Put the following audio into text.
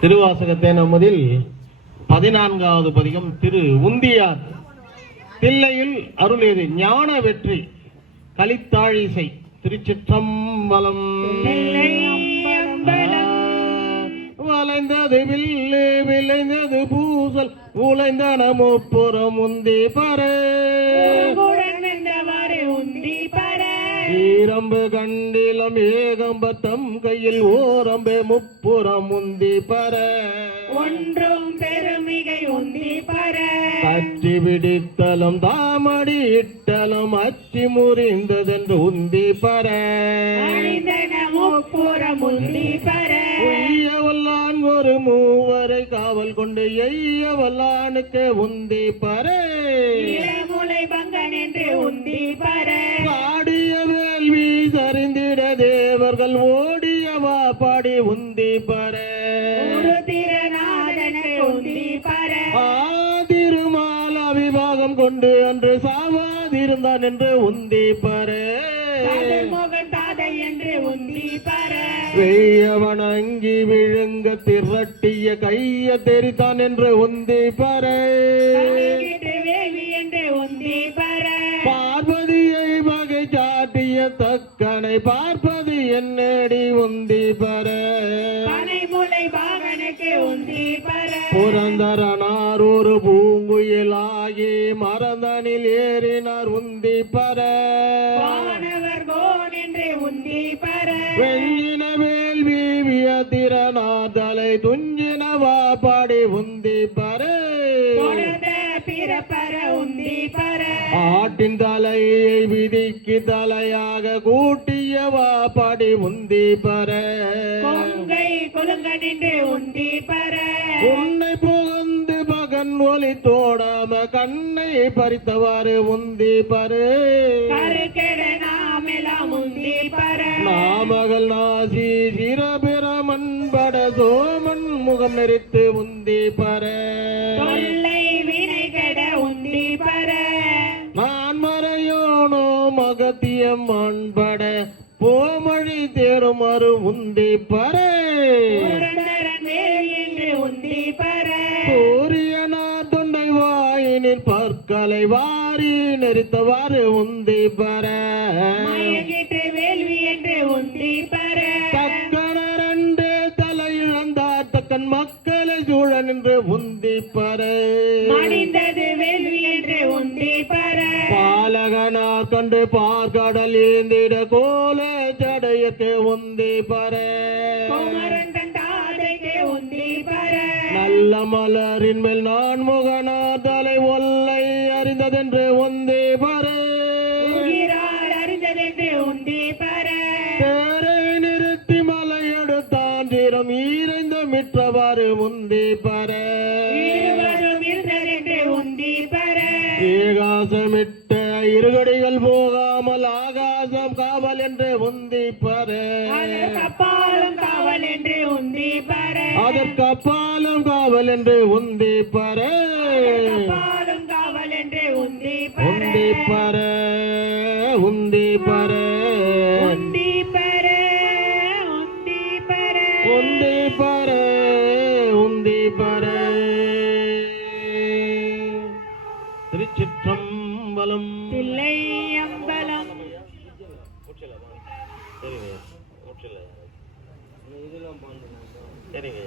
திருவாசகத்தை நம்மதில் 14வது பதிகம் திரு உந்தியார். தில்லையில் அருளியது ஞான வெற்றி கலித்தாழிசை. திருச்சிற்றம்பலம். வளைந்தது வில்லு விளைந்தது பூசல் உழைந்தன முப்புறம் உந்தி பரே ஈரம்பு கண்டிலம் ஏகம்பத்தம் கையில் ஓரம்பு முப்புறம் உந்தி பர ஒன்றும் பெருமிகை உந்தி பர அச்சி விடித்தலும் தாமடி இட்டலும் அச்சி முறிந்ததென்று உந்தி பர முப்புறம் உந்தி பர எய்யவல்லான் ஒரு மூவரை காவல் கொண்டு எய்யவல்லானுக்கு உந்தி பர மூளை பங்கன் என்று உந்தி பர பாடிய வேள்வி சரிந்திட தேவர்கள் ஓடியவா பாடி உந்தி பர திருமால விவாகம் கொண்டு அன்று சாவாதிருந்தான் என்று உந்தி பர வெய்யவன் அங்கி விழுங்க திரட்டிய கைய தெரித்தான் என்று உந்தி பர பார்வதியை வகை சாட்டிய தக்கனை பார்ப்பது என்னடி உந்தி பர புரந்தரனார் ஒரு பூங்குயிலாகி மரந்தனில் ஏறினார் உந்தி பர வெஞ்சின வேள்வி வியத்திரனார் தலை துஞ்சினவா பாடி உந்தி பர ஆட்டின் தலையை விதிக்கு தலையாக கூட்டியவா பாடி உந்தி பர உன்னை புகந்து மகன் ஒலி தோடாம கண்ணை பறித்தவாறு உந்தி பரு நாமகள் நாசி சிரபிரமன் பட சோமன் முகம் நெறித்து உந்தி பர நான் மறையோனோ மகத்தியம் அன்பட போமழி தேரும் அரு உந்தி பர சூரியனார் தொண்டை வாயினில் பற்களை வாரி நெறித்தவாறு உந்தி பர தக்கன ரெண்டு தலை இழந்தார் தக்கன் மக்களை சூழ நின்று உந்தி பர பாலகனார் கண்டு பார்க்கடல் ஏந்திட கோல ஜடையக்கு உந்தி பர நல்ல மலரின் மேல் நான் முகனார் தலை ஒல்லை அறிந்ததென்று உந்தி பர தேரை நிறுத்தி மலை எடுத்தான் தீரம் ஈரைந்த மிற்றவாறு உந்தி பர ஏகாசமிட்ட இருகடிகள் போகாமல் ஆகாசம் காவல் என்று உந்தி பர அதற்கப்பாலும் காவல் என்று உந்தி பர உந்தி பர உந்தி பர உந்தி பர உந்தி பர உந்தி பர. திருச்சிற்றம்பலம். தில்லை அம்பலம். சரிங்க.